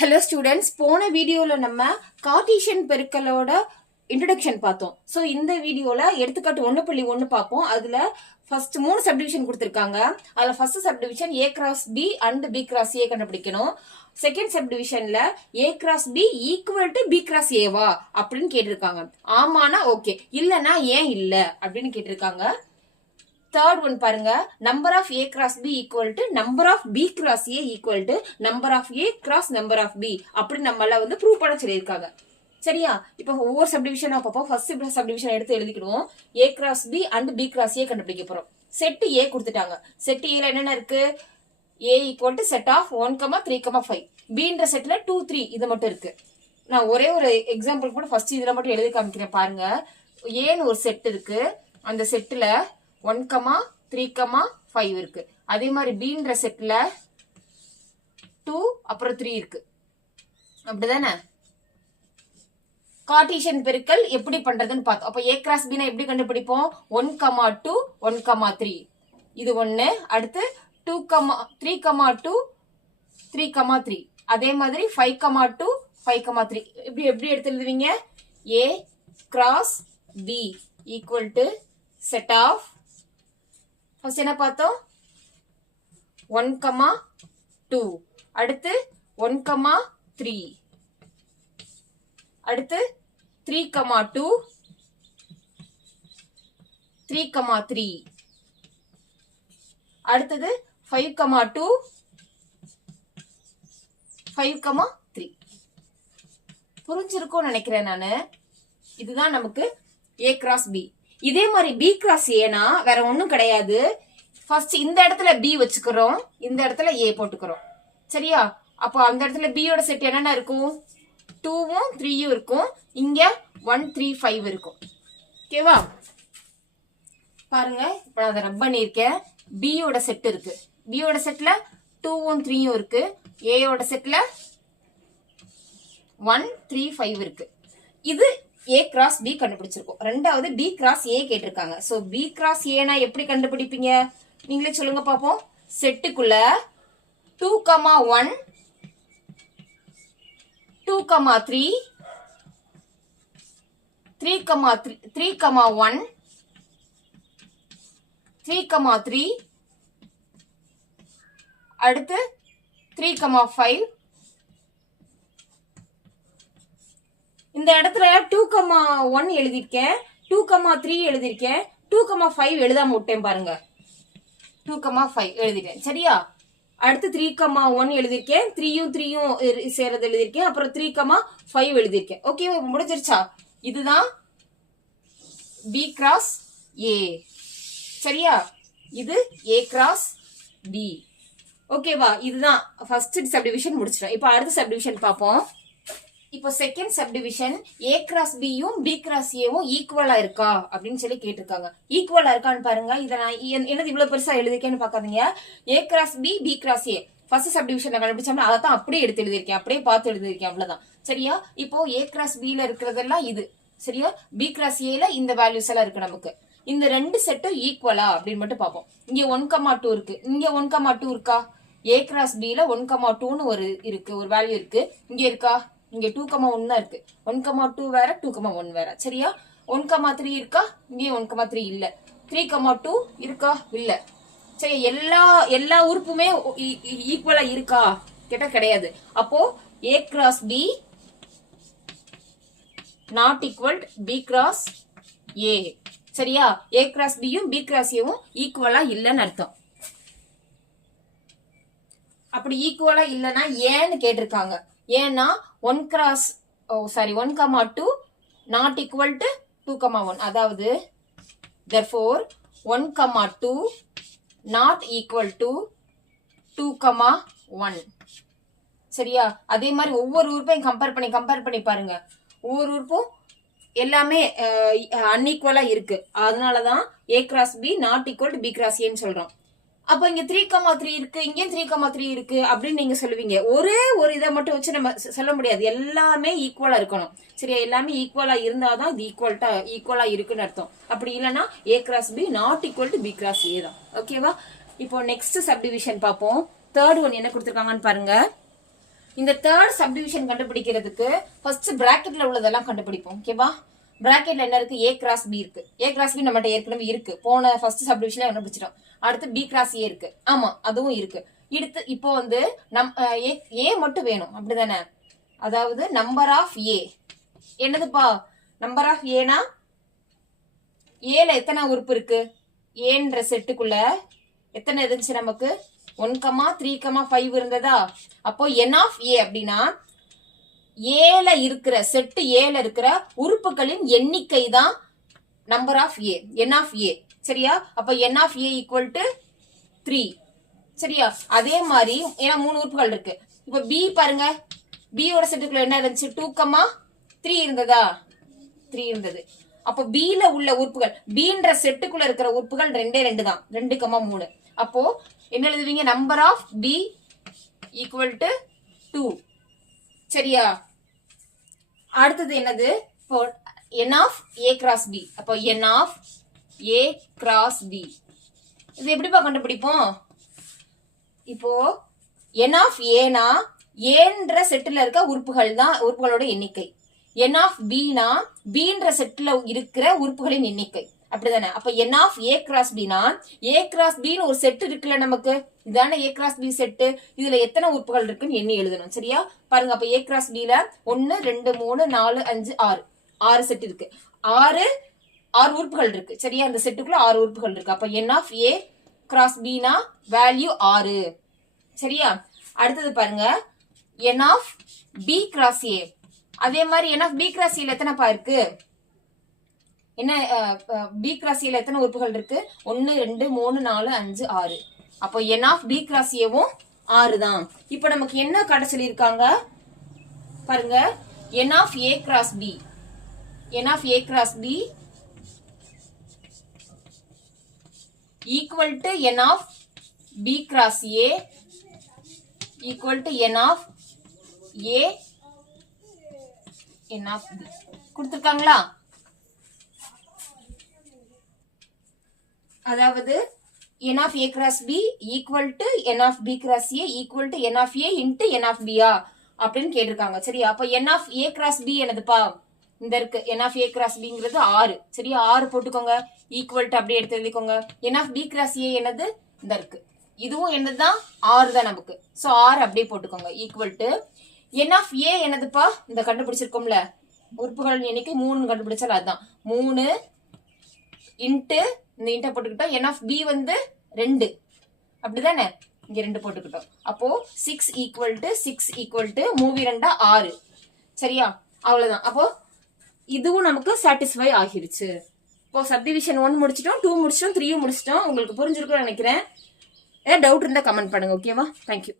Hello students, போன வீடியோல நம்ம கார்ட்டீசியன் பெருக்கலோட இன்ட்ரோடக்ஷன் பார்த்தோம். ஸோ இந்த வீடியோல எடுத்துக்காட்டு 1.1 பார்ப்போம். அதுல ஃபர்ஸ்ட் 3 சப்டிவிஷன் கொடுத்திருக்காங்க. அதுல first subdivision A cross B and B cross A கண்டுபிடிக்கணும். செகண்ட் சப்டிவிஷன்ல A cross B equal to B cross ஏவா அப்படின்னு கேட்டிருக்காங்க. ஆமானா ஓகே, இல்லனா ஏன் இல்ல அப்படின்னு கேட்டிருக்காங்க. தேர்ட் ஒன் பாருங்க, number of A cross B equal to number of B cross A equal to number of A cross number of B அப்படி நம்மள ப்ரூவ் பண்ண சொல்லியிருக்காங்க. சரியா? இப்போ ஒவ்வொரு சப்டிவிஷனா பார்ப்போம். ஃபர்ஸ்ட் சப்டிவிஷன் எடுத்து எழுதிக்கிடுவோம். A cross B and B cross A கண்டுபிடிக்க போறோம். செட் ஏ கொடுத்துட்டாங்க. செட் ஏல என்னென்ன இருக்கு? A equal to set of 1,3,5. பின்ற செட்ல 2, 3 இது மட்டும் இருக்கு. நான் ஒரே ஒரு எக்ஸாம்பிள் கூட ஃபர்ஸ்ட் இதுல மட்டும் எழுதி காமிக்கிறேன் பாருங்க. ஏன்னு ஒரு செட் இருக்கு. அந்த செட்ல 1,3,5 இருக்கு. அதே மாதிரி பீன்ற செட்ல 2 அப்புறம் 3 இருக்கு. அப்படிதானே? கார்ட்டீசியன் பெருக்கல் எப்படி பண்றதுன்னு பார்த்தோம். அப்ப ஏ கிராஸ் பி எப்படி கண்டுபிடிப்போம்? 1,2 1,3 இது ஒண்ணு. அடுத்து 3,2 3,3 அதே மாதிரி 5,2 5,3 இப்படி எப்படி எடுத்து எழுதுவீங்க? A cross B equal to set of first என்ன பார்த்தோம்? 1,2 அடுத்து 1,3 அடுத்து 3,2 3,3 அடுத்தது 5,2 5,3. புரிஞ்சிருக்கும் நினைக்கிறேன் நானு. இதுதான் நமக்கு ஏ கிராஸ் பி. இதே மாதிரி பி கிராஸ் ஏனா வேற ஒண்ணும் கிடையாது. ஃபர்ஸ்ட் இந்த இடத்துல பி வச்சுக்கிறோம், இந்த இடத்துல ஏ போட்டுக்கிறோம். சரியா? அப்போ அந்த இடத்துல பியோட செட் என்னென்ன இருக்கும்? 2ம் 3யும் இருக்கும். இங்க 1, 3, 5 இருக்கும். ஓகேவா? பாருங்க, இப்ப நான் அதை ரப் பண்ணிருக்கேன். பியோட செட் இருக்கு. பியோட செட்ல 2ம் 3யும் இருக்கு. ஏயோட செட்ல 1, 3, 5 இருக்கு. இது ஏ கிராஸ் பி கண்டுபிடிச்சிருக்கோம். ரெண்டாவது பி கிராஸ் ஏ கேட்டிருக்காங்க. சோ பி கிராஸ் ஏனா எப்படி கண்டுபிடிப்பீங்க? நீங்களே சொல்லுங்க பாப்போம். செட்டுக்குள்ள 2,1 2,3 3,1 3,3 அடுத்து 3,5 இந்த இடத்துல 2,1 எழுதிருக்கேன், 2,3 எழுதிருக்கேன், 2,5 எழுதாம விட்டேன் பாருங்க. 2,5 எழுதிட்டேன். சரியா? அடுத்து 3,1 எழுதிருக்கேன், 3யும் சேர்றது எழுதிருக்கேன், அப்புறம் 3,5 எழுதிருக்கேன். ஓகே, முடிஞ்சிருச்சா? இதுதான் பி கிராஸ் ஏ. சரியா? இது ஏ கிராஸ் பி. ஓகேவா? இதுதான் ஃபர்ஸ்ட் சப்டிவிஷன் முடிச்சிட்டோம். இப்போ அடுத்த சப்டிவிஷன் பார்ப்போம். இப்போ செகண்ட் சப்டிவிஷன் ஏ கிராஸ் பியும் பி கிராஸ் ஏவும் ஈக்குவலா இருக்கா அப்படின்னு சொல்லி கேட்டிருக்காங்க. ஈக்குவலா இருக்கான்னு பாருங்க. இதை நான் என்னது இவ்வளவு பெருசா எழுதிருக்கேன்னு பாக்காதீங்க. A cross B B cross A first subdivision கண்டுபிடிச்சோம்னா அதை தான் அப்படியே எடுத்து எழுதிருக்கேன், அப்படியே பார்த்து எழுதிருக்கேன், அவ்வளவுதான். சரியா? இப்போ ஏ கிராஸ் பில இருக்கிறதெல்லாம் இது. சரியா? பி கிராஸ் ஏல இந்த வேல்யூஸ் எல்லாம் இருக்கு நமக்கு. இந்த ரெண்டு செட்டும் ஈக்குவலா அப்படின்னு மட்டும் பார்ப்போம். இங்க 1,2 இருக்கு, இங்க 1,2 இருக்கா? ஏ கிராஸ் பில 1,2ன்னு ஒரு இருக்கு, ஒரு வேல்யூ இருக்கு. இங்க இருக்கா? இங்க 2,1 தான் இருக்கு. 1,2 வேற, 2,1 வேற. சரியா? 1,3 இருக்கா? இங்கே 1,3 இல்ல. 3,2 இருக்கா? இல்ல. சரி, எல்லா உறுப்புமே ஈக்குவலா இருக்கா கேட்டா கிடையாது. அப்போ A cross B not equal B cross A. சரியா? ஏ கிராஸ் பியும் பி கிராஸ் ஏவும் ஈக்குவலா இல்லன்னு அர்த்தம். அப்படி ஈக்குவலா இல்லன்னா ஏன்னு கேட்டிருக்காங்க. ஏன்னா 1,2 நாட் ஈக்குவல் டு 2,1. அதாவது therefore 1,2 நாட் ஈக்குவல் டு 2,1. சரியா? அதே மாதிரி ஒவ்வொரு உறுப்பையும் கம்பேர் பண்ணி பாருங்க. ஒவ்வொரு உறுப்பும் எல்லாமே அன்ஈக்குவலா இருக்கு. அதனாலதான் A cross B not equal to B cross ஏன்னு சொல்றோம். அப்ப இங்க 3,3 இருக்கு, இங்க 3,3 இருக்கு அப்படின்னு நீங்க சொல்லுவீங்க. ஒரே ஒரு இதை மட்டும் வச்சு நம்ம சொல்ல முடியாது. எல்லாமே ஈக்குவலா இருக்கணும். சரியா? எல்லாமே ஈக்குவலா இருந்தாதான் இது ஈக்குவலா இருக்குன்னு அர்த்தம். அப்படி இல்லைன்னா A cross B not equal to B cross A தான். ஓகேவா? இப்போ நெக்ஸ்ட் சப்டிவிஷன் பார்ப்போம். தேர்ட் ஒன் என்ன கொடுத்திருக்காங்கன்னு பாருங்க. இந்த தேர்ட் சப்டிவிஷன் கண்டுபிடிக்கிறதுக்கு ஃபர்ஸ்ட் பிராக்கெட்ல உள்ளதெல்லாம் கண்டுபிடிப்போம். ஓகேவா? பிராக்கெட்ல என்ன இருக்கு? A கிராஸ் B இருக்கு. A கிராஸ் B நம்மகிட்ட ஏற்கனவே இருக்கு. போன ஃபர்ஸ்ட் சப்டிவிஷன்ல கண்டுபிடிச்சிட்டோம். அடுத்து B கிராஸ் A இருக்கு. ஆமா, அதுவும் இருக்கு. இப்போ வந்து A மட்டும் வேணும், அப்படிதானே? அதாவது நம்பர் ஆஃப் A என்னதுப்பா? நம்பர் ஆஃப் ஏனா ஏல எத்தனை உறுப்பு இருக்கு? ஏன்ற செட்டுக்குள்ள எத்தனை இருந்துச்சு நமக்கு? 1, 3, 5 இருந்ததா? அப்போ n ஆஃப் A அப்படின்னா ஏல இருக்கிற செட்டு ஏல இருக்கிற உறுப்புகளின் எண்ணிக்கை தான் number of A, n of A. சரியா? அப்ப n of A equal to 3. சரியா? அதே மாதிரி ஏன்னா 3 உறுப்புகள் இருக்கு. இப்ப B பாருங்க, B ஓட செட்டுக்குள்ள என்ன இருந்துச்சு? 2, 3 இருந்ததா? 3 இருந்தது. அப்ப B ல உள்ள உறுப்புகள், Bன்ற செட்டுக்குள்ள இருக்கிற உறுப்புகள் 2 தான், 2, 3. அப்போ என்ன எழுதுவீங்க? Number of B equal to 2. சரியா? அடுத்தது என்னது? இப்போ n of A cross B. அப்போ n of A cross B இது எப்படிப்பா கண்டுபிடிப்போம்? இப்போ n ஆஃப் Aனா ஏன்ற செட்டுல இருக்க உறுப்புகள் தான், உறுப்புகளோட எண்ணிக்கை. n ஆஃப் Bனா Bன்ற செட்டுல இருக்கிற உறுப்புகளின் எண்ணிக்கை, அப்படிதானே? அப்ப n ஆஃப் A கிராஸ் Bனா A கிராஸ் Bன்னு ஒரு செட் இருக்குல்ல நமக்கு, இதான A கிராஸ் B செட்டு. இதுல எத்தனை உறுப்புகள் இருக்குன்னு எண்ணி எழுதணும். சரியா? பாருங்க, அப்ப A கிராஸ் Bல 1, 2, 3, 4, 5, 6 செட் இருக்கு. 6 உறுப்புகள் இருக்கு. சரியா? அந்த செட்டுக்குள்ள 6 உறுப்புகள் இருக்கு. அப்ப n ஆஃப் A கிராஸ் Bனா வேல்யூ 6. சரியா? அடுத்தது பாருங்க, n of B cross A. அதே மாதிரி n of B cross A எத்தனைப்பா இருக்கு? என்ன B கிராஸ் A எத்தனை உறுப்புகள் இருக்கு? 1, 2, 3, 4, 5, 6. அப்போ n ஆஃப் B கிராஸ் Aவும் 6 தான். இப்போ நமக்கு என்ன காட்ட சொல்லியிருக்காங்க பாருங்க, n of A cross B. n of A cross B equal to n of B cross A equal to n of A n of B கொடுத்திருக்காங்களா? அதாவது n of A cross B equal to n of B cross A equal to n of A into n of B அப்படின்னு கேட்டிருக்காங்க. சரியா? அப்ப n of A cross B என்னதுப்பா? இந்த இருக்கு, n of A cross Bங்கிறது 6. சரியா? 6 போட்டுக்கோங்க. ஈக்குவல் டு அப்படியே எடுத்து எழுதிக்கோங்க. n of B cross A என்னது? இந்த இருக்கு. இதுவும் என்னதுதான்? 6 தான் நமக்கு. சோ 6 அப்படியே போட்டுக்கோங்க. Equal to n of A என்னதுப்பா? இந்த கண்டுபிடிச்சிருக்கோம்ல, உறுப்புகளின் எண்ணிக்கை 3 கண்டுபிடிச்சாலும் அதுதான் 3 இன்ட்டு இந்த இன்ட போட்டுக்கிட்டோம். n ஆஃப் B வந்து 2, அப்படிதானே? இங்க 2 போட்டுக்கிட்டோம். அப்போ 6 ஈக்குவல் டு 6 ஈக்குவல் டு 3 2 6. சரியா? அவ்வளவுதான். அப்போ இதுவும் நமக்கு சாட்டிஸ்ஃபை ஆகிருச்சு. இப்போ சப்டிவிஷன் 1 முடிச்சிட்டோம், 2 முடிச்சிட்டோம், 3 முடிச்சிட்டோம். உங்களுக்கு புரிஞ்சிருக்கும்னு நினைக்கிறேன். ஏதாவது டவுட் இருந்தா கமெண்ட் பண்ணுங்க. ஓகேவா? தேங்க்யூ.